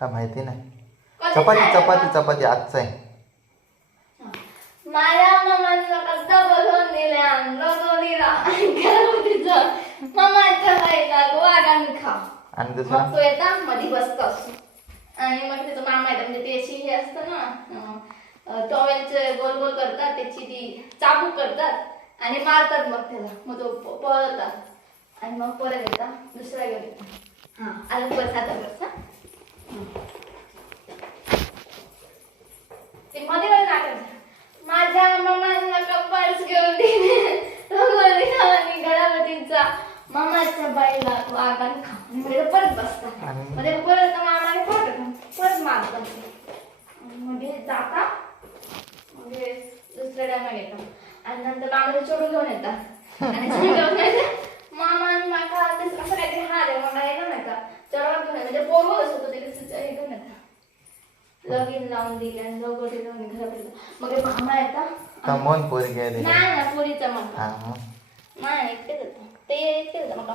का माहिती नाही चपाती चपाती चपाती आजचं आहे माझ्या मम्माने कसं बोलवून दिल्या मम्माच्या बाईला तो आगामी खा आणि मग दुसरा तो येता मध्ये बसतो असतो आणि मग त्याचं मामा येतात म्हणजे ते अशी हे असतं ना टॉवेलचे गोल गोल करतात त्याची ती चाबूक करतात आणि मारतात मग त्याला मग तो पळतात आणि मग परत येतात दुसरा घेऊन येतात हा अजून बस आता बस ते मध्ये मध्ये नाटक माझ्या मम्माला पर्स घेऊन दिले आणि गणपतीचा मामाच्या बाईला वागण खा म्हणजे परत बसतात म्हणजे परत मामाने परत मारतात म्हणजे जाता म्हणजे दुसऱ्या टायमा येतात आणि नंतर मामाला चोरून घेऊन येतात आणि चोरून घेऊन येतात मामा माका असं काहीतरी हार आहे मला हे नाही का चढवा घेऊन म्हणजे पोरवत असतो ते हे घेऊन येतात लगीन लावून दिले आणि दोघं लावून घरात मग मामा येतात मन पोरी घ्यायला नाही ना पुरीचा मग नाही एकटेच येतो ते एकटेच येतं मग